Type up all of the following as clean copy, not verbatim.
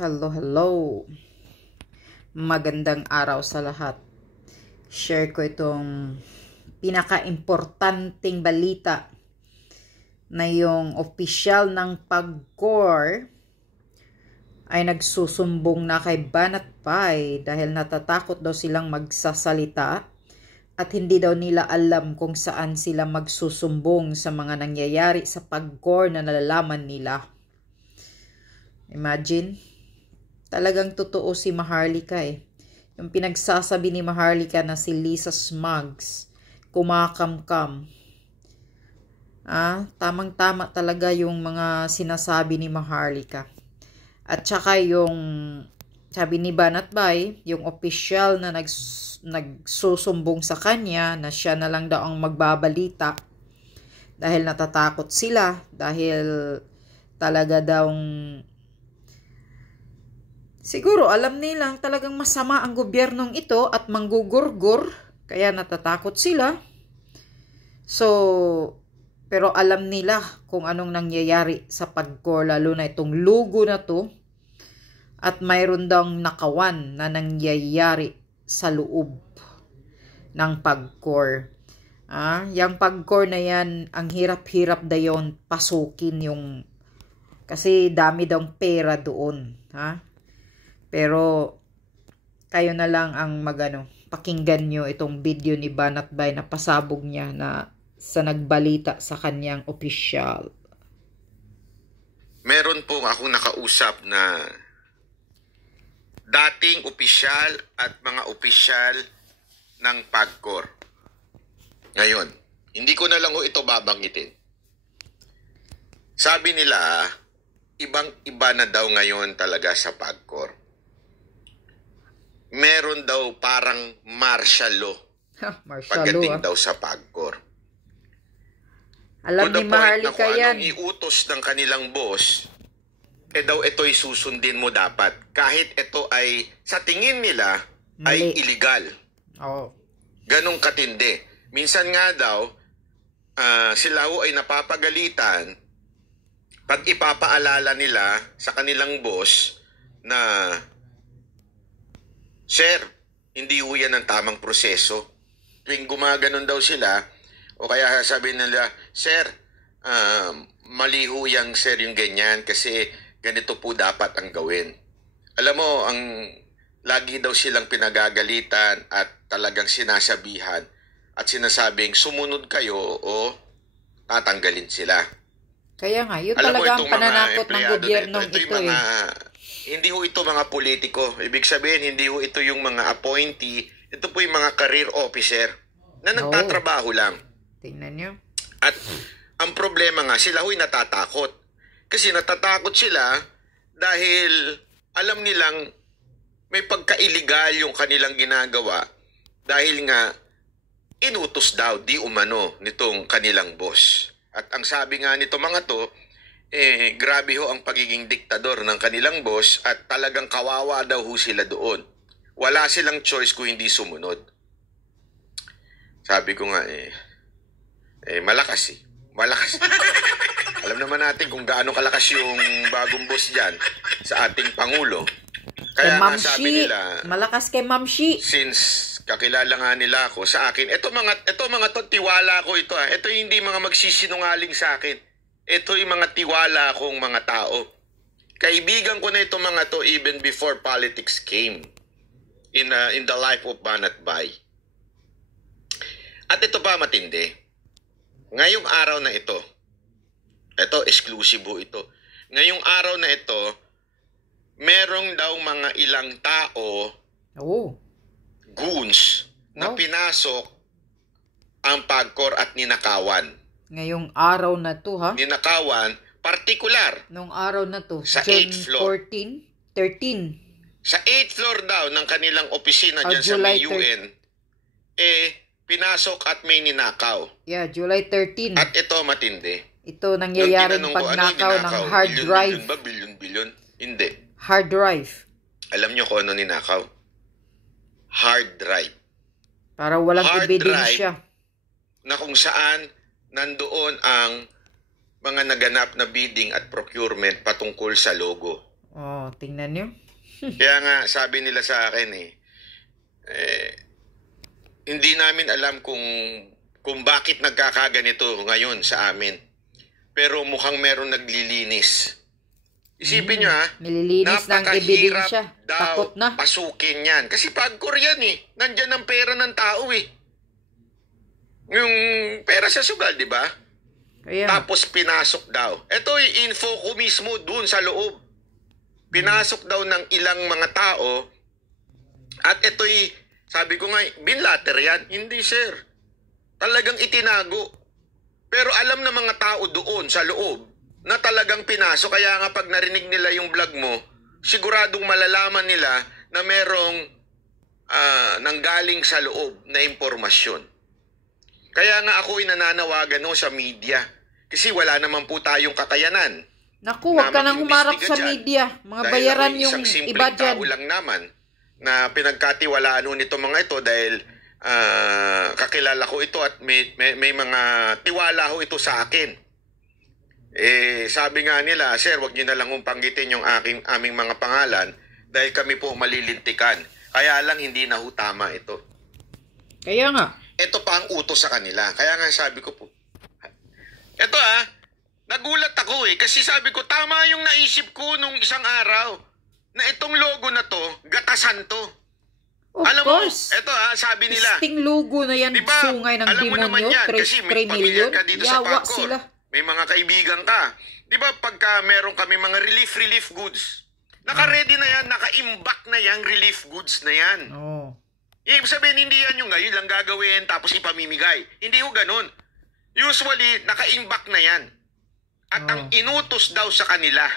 Hello, hello. Magandang araw sa lahat. Share ko itong pinaka-importanting balita na yung opisyal ng PAGCOR ay nagsusumbong na kay Banat Pai dahil natatakot daw silang magsasalita at hindi daw nila alam kung saan sila magsusumbong sa mga nangyayari sa PAGCOR na nalalaman nila. Imagine. Talagang totoo si Maharlika eh. Yung pinagsasabi ni Maharlika na si Lisa Smugs, kumakamkam. Tamang-tama talaga yung mga sinasabi ni Maharlika. At saka yung sabi ni Banat Pai, yung official na nagsusumbong sa kanya na siya na lang daw ang magbabalita dahil natatakot sila, dahil talaga daw siguro alam nilang talagang masama ang gobyernong ito at manggugurgur, kaya natatakot sila. So, pero alam nila kung anong nangyayari sa PAGCOR, lalo na itong lugo na to. At mayroon daw nakawan na nangyayari sa loob ng PAGCOR. Yung PAGCOR na yan, ang hirap-hirap na yon pasukin yung, kasi dami daw pera doon. Pero kayo na lang ang pakinggan nyo itong video ni Banat Pai na pasabog niya na sa nagbalita sa kanyang opisyal. Meron pong akong nakausap na dating opisyal at mga opisyal ng PAGCOR. Ngayon, hindi ko na lang ito babanggitin. Sabi nila, ibang-iba na daw ngayon talaga sa PAGCOR. Meron daw parang martial law pagdating daw sa PAGCOR. Alam ni Maharlika yan. Anong iutos ng kanilang boss, daw ito'y susundin mo dapat. Kahit ito ay, sa tingin nila, ay illegal. Ganong katindi. Minsan nga daw, sila ay napapagalitan pag ipapaalala nila sa kanilang boss na, "Sir, hindi ho yan ang tamang proseso." Tuwing gumaganon daw sila, o kaya sabihin nila, "Sir, mali ho yang sir yung ganyan kasi ganito po dapat ang gawin." Alam mo, ang lagi daw silang pinagagalitan at talagang sinasabihan at sinasabing sumunod kayo o tatanggalin sila. Kaya nga, yun talaga ang pananakot ng gobyernong ito Hindi ho ito mga politiko. Ibig sabihin, hindi ho ito yung mga appointee. Ito po yung mga career officer na nagtatrabaho lang. Tingnan nyo. At ang problema nga, sila ho'y natatakot. Kasi natatakot sila dahil alam nilang may pagka-illegal yung kanilang ginagawa dahil nga inutos daw di umano nitong kanilang boss. At ang sabi nga nito mga to, grabe ho ang pagiging diktador ng kanilang boss at talagang kawawa daw ho sila doon. Wala silang choice kung hindi sumunod. Sabi ko nga malakas Malakas. Alam naman natin kung gaano kalakas yung bagong boss dyan sa ating Pangulo. Kaya nga sabi nila, malakas kay Ma'am Shi. Since kakilala nga nila ako sa akin, ito mga to, tiwala ko ito. Ito hindi mga magsisinungaling sa akin. Ito yung mga tiwala kong mga tao. Kaibigan ko na ito mga to even before politics came in the life of Banat Pai. At ito pa matindi. Ngayong araw na ito exclusive ito. Ngayong araw na ito, merong daw mga ilang tao, goons, na pinasok ang PAGCOR at ninakawan. Ngayong araw na to, Ninakawan, partikular. Nung araw na to, sa 8th floor. 13. Sa 8th floor daw ng kanilang opisina dyan sa may UN, pinasok at may ninakaw. Yeah, July 13. At ito matindi. Ito nangyayaring pagnakaw ng hard drive. Bilyon? Hindi. Hard drive. Alam nyo kung ano ninakaw? Hard drive. Para walang ebidensya. Na kung saan nandoon ang mga naganap na bidding at procurement patungkol sa logo. Oh, tingnan nyo. Kaya nga, sabi nila sa akin hindi namin alam kung bakit nagkakaganito ngayon sa amin. Pero mukhang meron naglilinis. Isipin nyo Nililinis ng ebidensya. Takot na. Pasukin yan. Kasi pagkor yan Nandyan ang pera ng tao Yung pera sa sugal, di ba? Kaya. Tapos pinasok daw. Ito info ko mismo dun sa loob. Pinasok daw ng ilang mga tao. At ito'y, sabi ko nga, binlater yan. Hindi, sir. Talagang itinago. Pero alam ng mga tao doon sa loob na talagang pinasok. Kaya nga pag narinig nila yung vlog mo, siguradong malalaman nila na merong nanggaling sa loob na impormasyon. Kaya nga ako'y nananawagan sa media. Kasi wala naman po tayong kakayanan. Naku, huwag ka nang humarap sa media. Mga bayaran yung iba dyan. Tao lang naman na pinagkatiwalaan nito mga ito dahil kakilala ko ito at may mga tiwala ho ito sa akin. Sabi nga nila, sir, wag niyo na lang panggitin yung aming mga pangalan dahil kami po malilintikan. Kaya lang hindi na ho tama ito. Kaya nga. Ito pa ang utos sa kanila. Kaya nga sabi ko po, ito nagulat ako kasi sabi ko, tama yung naisip ko nung isang araw na itong logo na to, gatasan to. Of alam course. mo, ito sabi nila. Isting logo na yan, diba, sungay ng alam mo naman demonyo, yan, kasi may 3 pamilya million. ka dito Yawa sa Pagcor. sila. May mga kaibigan ka. Di ba pagka meron kami mga relief goods, naka-ready na yan, naka-imbak na yan, relief goods na yan. Oh. Ibig sabihin, hindi yan yung ngayon lang gagawin tapos ipamimigay. Hindi ho ganun. Usually, naka-imbak na yan. At ang inutos daw sa kanila,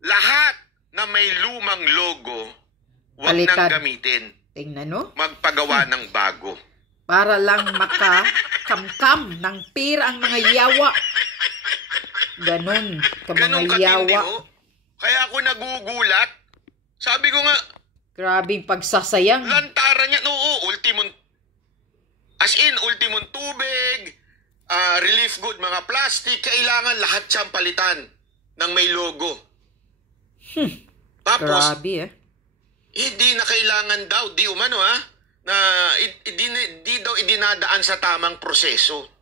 lahat na may lumang logo, huwag nang gamitin. Tingnan no? Magpagawa ng bago. Para lang makakamkam ng pira ang mga yawa. Ganon. Ganun Mga yawa. Kaya ako nagugulat. Sabi ko nga, grabing pagsasayang. lantaran niya. Oo, ultimong tubig, relief good, mga plastic, kailangan lahat siyang palitan ng may logo. Tapos, grabe hindi na kailangan daw, di umano na di daw idinadaan sa tamang proseso.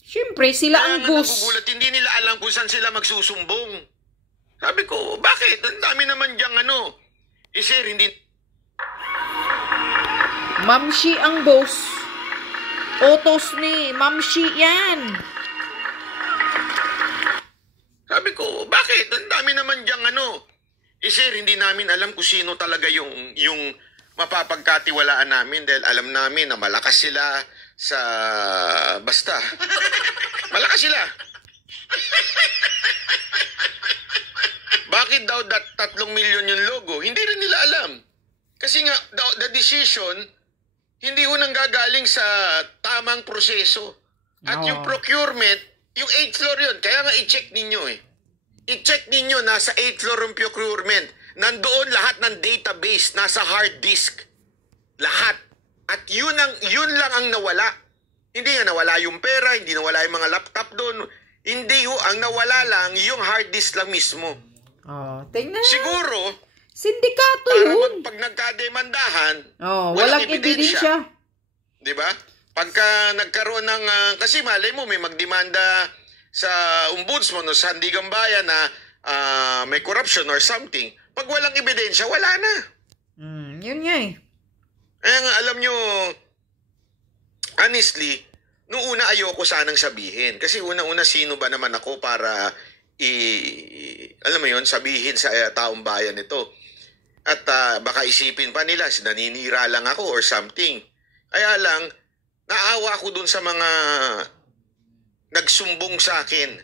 Siyempre, sila ang boss. Nagugulat, hindi nila alam kung saan sila magsusumbong. Sabi ko, bakit? Ang dami naman diyang sir, hindi... Mamshi ang boss. Otos ni Mamshi yan. Sabi ko, bakit? Ang dami naman diyang sir, hindi namin alam kung sino talaga yung mapapagkatiwalaan namin dahil alam namin na malakas sila sa... Basta. Malakas sila. Bakit daw 3 milyon yung logo? Hindi rin nila alam. Kasi nga, the decision, hindi ho nanggagaling sa tamang proseso. At yung procurement, yung 8th floor yun. Kaya nga i-check ninyo I-check ninyo, nasa 8th floor yung procurement. Nandoon lahat ng database, nasa hard disk. Lahat. At yun lang ang nawala. Hindi nga nawala yung pera, hindi nawala yung mga laptop doon. Hindi ho, ang nawala lang yung hard disk lang mismo. Tingnan. Siguro, sindikato para yun. pag nagkademandahan, walang ebidensya. Di ba? Pagka nagkaroon ng, kasi malay mo, may magdemanda sa ombudsman o sa Sandigan Bayan na may corruption or something. Pag walang ebidensya, wala na. Yun nga Kaya nga, alam nyo, honestly, noong una ayoko sanang sabihin. Kasi una-una, sino ba naman ako para alam mo yun, sabihin sa taong bayan ito. At baka isipin pa nila, naninira lang ako or something. Kaya lang, naawa ako dun sa mga nagsumbong sa akin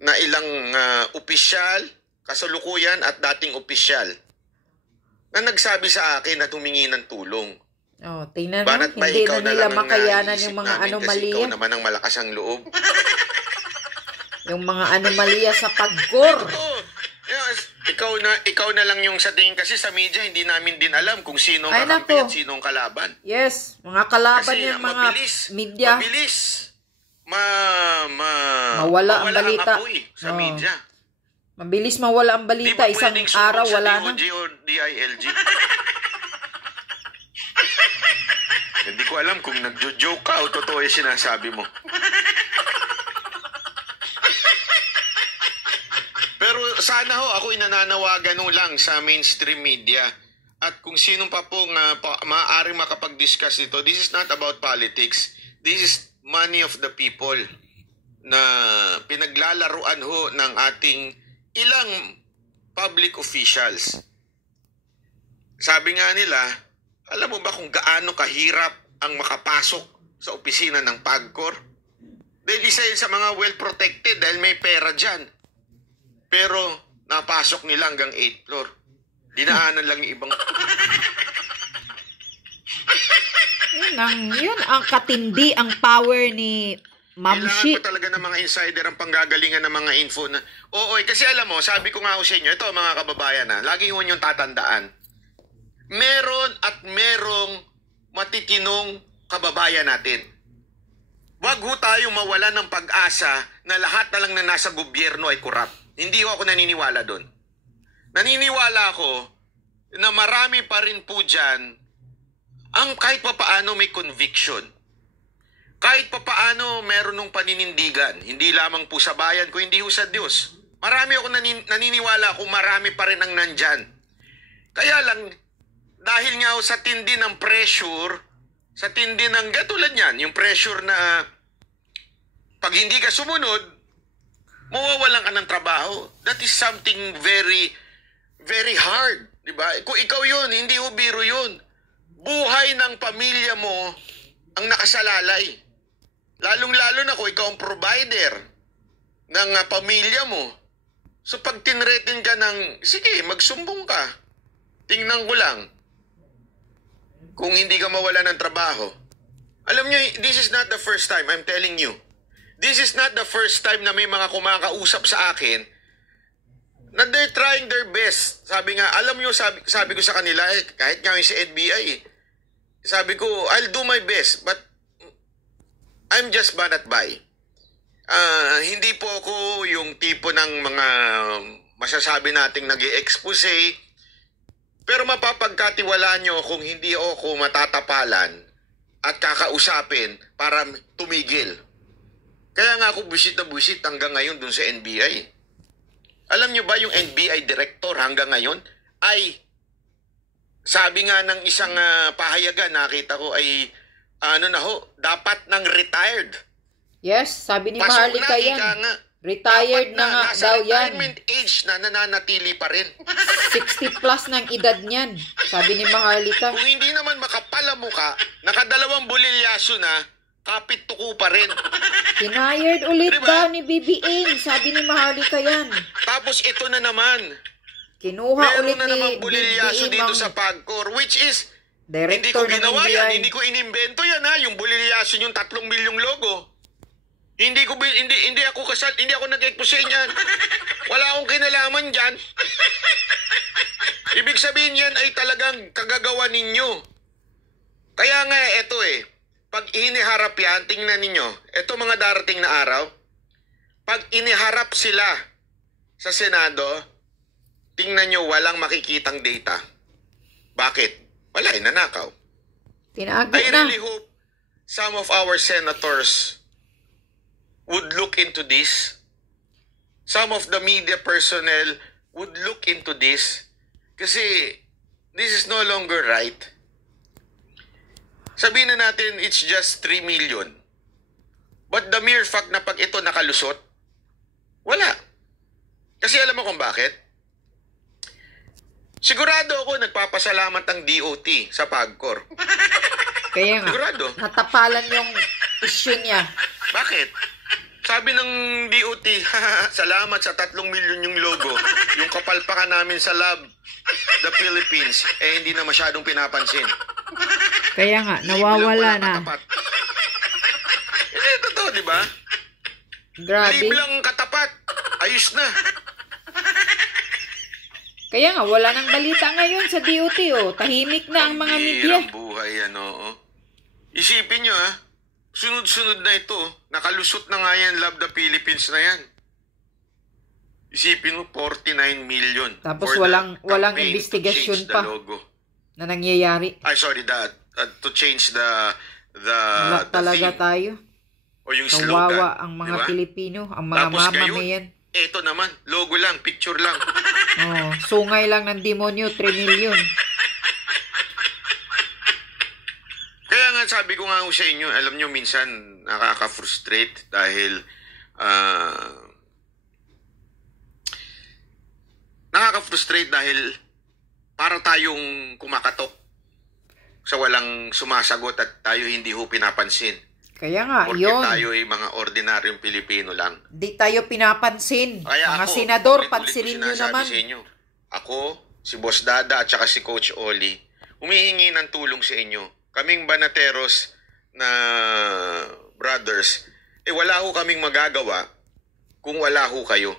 na ilang opisyal, kasalukuyan at dating opisyal na nagsabi sa akin na humingi ng tulong. Tingnan mo, hindi na nila makayanan yung mga anomalya. Kasi ikaw naman ang malakas ang loob. Yung mga anomalya sa Pagcor. Ikaw na lang yung sa tingin kasi sa media hindi namin din alam kung sino ang kakampi at sino ang kalaban. Yes, mga kalaban kasi yung mga media. Mabilis. Mawala ang balita. Ang apoy sa media. Mabilis mawala ang Di balita. ba Isang pwedeng araw, sumbong sa wala na. DOJ o DILG? Hindi ko alam kung nagjo-joke ka o totoo yung sinasabi mo. Pero sana ho, ako inananawagan ho lang sa mainstream media. At kung sino pa pong maaaring makapag-discuss dito, this is not about politics. This is money of the people na pinaglalaruan ho ng ating ilang public officials. Sabi nga nila, alam mo ba kung gaano kahirap ang makapasok sa opisina ng PAGCOR? Dahil isa yun sa mga well-protected dahil may pera dyan. Pero napasok nila hanggang 8th floor. Dinaanan lang yung ibang... Yun ang katindi, ang power ni Ma'am Kailangan Shi. ko talaga ng mga insider ang panggagalingan ng mga info na... Oo, kasi alam mo, sabi ko nga ho sa inyo, ito mga kababayan lagi ho niyong tatandaan. Meron at merong matitinong kababayan natin. Wag ho tayong mawala ng pag-asa na lahat na lang na nasa gobyerno ay korap. Hindi ho ako naniniwala doon. Naniniwala ako na marami pa rin po dyan ang kahit papaano may conviction. Kahit papaano meron ng paninindigan. Hindi lamang po sa bayan ko, hindi ho sa Diyos. Marami ako naniniwala kung marami pa rin ang nandyan. Kaya lang, dahil nga ho sa tindi ng pressure, sa tindi ng katulad niyan, yung pressure na pag hindi ka sumunod, mawawalan ka ng trabaho. That is something very, very hard. Diba? Kung ikaw yun, hindi ho biro yun. Buhay ng pamilya mo ang nakasalalay. Lalong-lalo na kung ikaw ang provider ng pamilya mo. So pag tinretin ka ng, sige, magsumbong ka. Tingnan ko lang. Kung hindi ka mawala ng trabaho. Alam nyo, this is not the first time, I'm telling you. This is not the first time na may mga kumakausap sa akin na they're trying their best. Sabi nga, alam nyo, sabi ko sa kanila, kahit nga yung si NBI, sabi ko, I'll do my best, but I'm just banat by. Hindi po ako yung tipo ng mga masasabi nating nag-i-expose, pero mapapagkatiwalaan nyo kung hindi ako matatapalan at kakausapin para tumigil. Kaya nga ako busit na busit hanggang ngayon dun sa NBI. Alam nyo ba yung NBI director hanggang ngayon ay sabi nga ng isang pahayagan nakita ko ay dapat nang retired. Yes, sabi ni Pasok Maharlika na, yan. ika nga. Retired Dapat na nga nasa daw yan. retirement age na nananatili pa rin. 60 plus ng edad niyan, sabi ni Maharlika. Kung hindi naman makapala mukha, nakadalawang bulilyaso na, kapit tuko pa rin. Hinired ulit Diba? daw ni BBM, sabi ni Maharlika yan. Tapos ito na naman. Kinuha Meron ulit na ni naman bulilyaso BBM dito ang sa PAGCOR, which is hindi director ko ng ginawa yan, NBI. hindi ko inimbento yan yung bulilyaso yung 3 milyong logo. Hindi ako kasal, hindi ako nag-expose niyan. Wala akong kinalaman diyan. Ibig sabihin yan ay talagang kagagawa ninyo. Kaya nga ito pag iniharap yan, tingnan ninyo, ito mga darating na araw, pag iniharap sila sa Senado, tingnan nyo walang makikitang data. Bakit? Wala, nanakaw. Tinago I na. really hope some of our senators would look into this. Some of the media personnel would look into this. Kasi this is no longer right. Sabihin na natin it's just 3 million. But the mere fact na pag ito nakalusot, wala. Kasi alam mo kung bakit? Sigurado ako nagpapasalamat ang DOT sa PAGCOR. Kaya nga, Sigurado. natapalan yung issue niya. Bakit? Sabi ng DOT, salamat sa 3 milyon yung logo. Yung kapalpakan namin sa lab, the Philippines, hindi na masyadong pinapansin. Kaya nga, nawawala na. Totoo, di ba? Grabe. Liblang katapat. Ayos na. Kaya nga, wala nang balita ngayon sa DOT, Tahimik na ang mga media. Ang buhay, Isipin nyo, sunod-sunod na ito. Nakalusot na nga yan, Love the Philippines na yan. Isipin mo, 49 million. Tapos for the walang campaign to investigation change the pa logo. na nangyayari. Ay, sorry, to change the Wala talaga theme tayo. o yung slogan. Kawawa ang mga Diba? Pilipino, ang mga Tapos mamamayan. Ito naman, logo lang, picture lang. Oh, sungay lang ng demonyo, 3 million. Kaya nga sabi ko nga sa inyo, alam nyo, minsan nakaka-frustrate dahil para tayong kumakatok sa walang sumasagot at tayo hindi ho pinapansin. Kaya nga, Porque yun. tayo ay mga ordinaryong Pilipino lang. Di tayo pinapansin. Kaya Mga ako, senador, ulit-ulit ko pansinin nyo sinasabi naman. sa inyo, ako, si Boss Dada at saka si Coach Oli, humihingi ng tulong sa inyo. Kaming banateros na brothers, wala ho kaming magagawa kung wala ho kayo.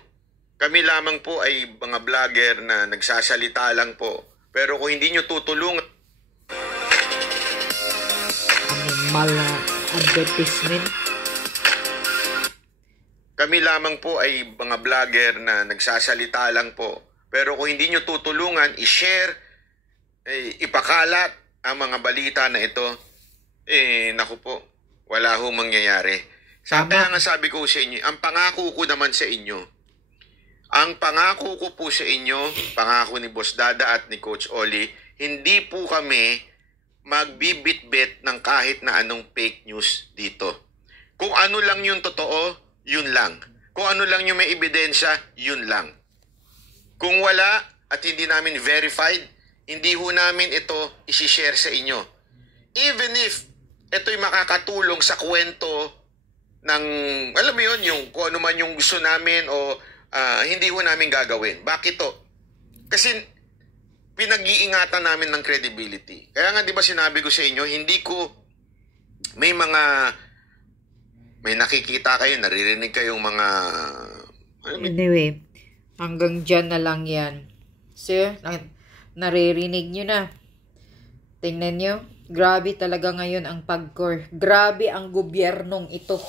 Kami lamang po ay mga vlogger na nagsasalita lang po. Pero kung hindi nyo tutulungan, Animal na advertisement. kami lamang po ay mga vlogger na nagsasalita lang po. Pero kung hindi nyo tutulungan, i-share, ipakalat ang mga balita na ito, naku po, wala ho mangyayari. Kaya nga sabi ko sa inyo, ang pangako ko naman sa inyo, ang pangako ko po sa inyo, pangako ni Boss Dada at ni Coach Oli, hindi po kami magbibitbit ng kahit na anong fake news dito. Kung ano lang yung totoo, yun lang. Kung ano lang yung may ebidensya, yun lang. Kung wala at hindi namin verified, hindi ho namin ito isi-share sa inyo. Even if ito'y makakatulong sa kwento ng, alam mo yun, yung kung ano man yung gusto namin o hindi ho namin gagawin. Bakit to? Kasi pinag-iingatan namin ng credibility. Kaya nga 'di ba sinabi ko sa inyo, may nakikita kayo, naririnig kayong mga Anyway, hanggang dyan na lang yan. Sir, naririnig nyo na. Tingnan nyo, grabe talaga ngayon ang pagkor. Grabe ang gobyernong ito.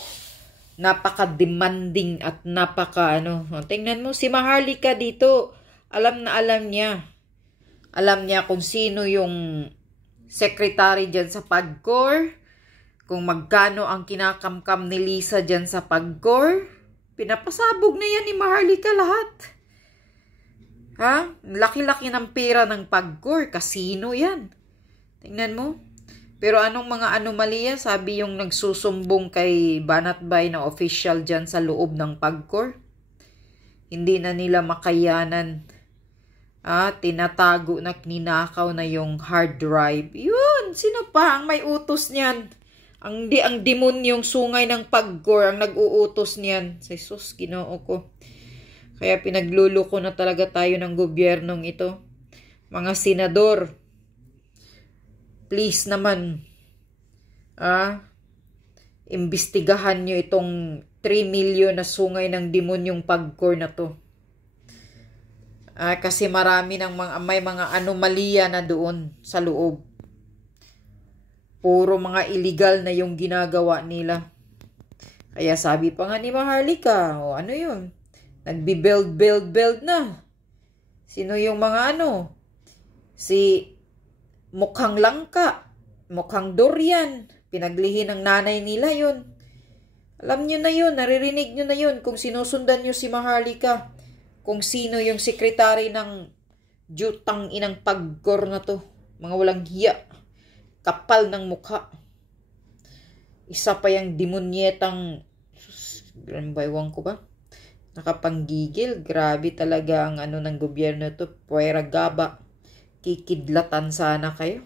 Napaka-demanding at tingnan mo, si Maharlika dito, alam na alam niya. Alam niya kung sino yung secretary dyan sa PAGCOR, kung magkano ang kinakamkam ni Lisa dyan sa PAGCOR. Pinapasabog na yan ni Maharlika lahat. Ha? Laki-laki ng pera ng PAGCOR, kasino yan. Tingnan mo. Pero anong mga anomalya, sabi yung nagsusumbong kay Banatbay na official dyan sa loob ng PAGCOR. Hindi na nila makayanan. Tinatago na ninakaw na yung hard drive. Yun, sino pa ang may utos niyan? Ang demonyong sungay ng PAGCOR ang nag-uutos niyan. Sa Jesus, Ginoo ko. Kaya pinagluluko na talaga tayo ng gobyernong ito. Mga senador, please naman, imbestigahan nyo itong 3 million na sungay ng demonyong PAGCOR na to. Kasi marami may mga anomalya na doon sa loob. Puro mga illegal na yung ginagawa nila. Kaya sabi pa nga ni Maharlika, ano yun? Nagbi-build na. Sino yung mga Si mukhang langka, mukhang durian. Pinaglihi ng nanay nila yun. Alam nyo na yun, naririnig nyo na yun kung sinusundan nyo si Maharlika. Kung sino yung sekretary ng jutang inang PAGCOR na to. Mga walang hiya. Kapal ng mukha. Isa pa yung demonyetang, baywang ko ba? Nakapanggigil. Grabe talaga ang ng gobyerno to. Puwera gaba. Kikidlatan sana kayo.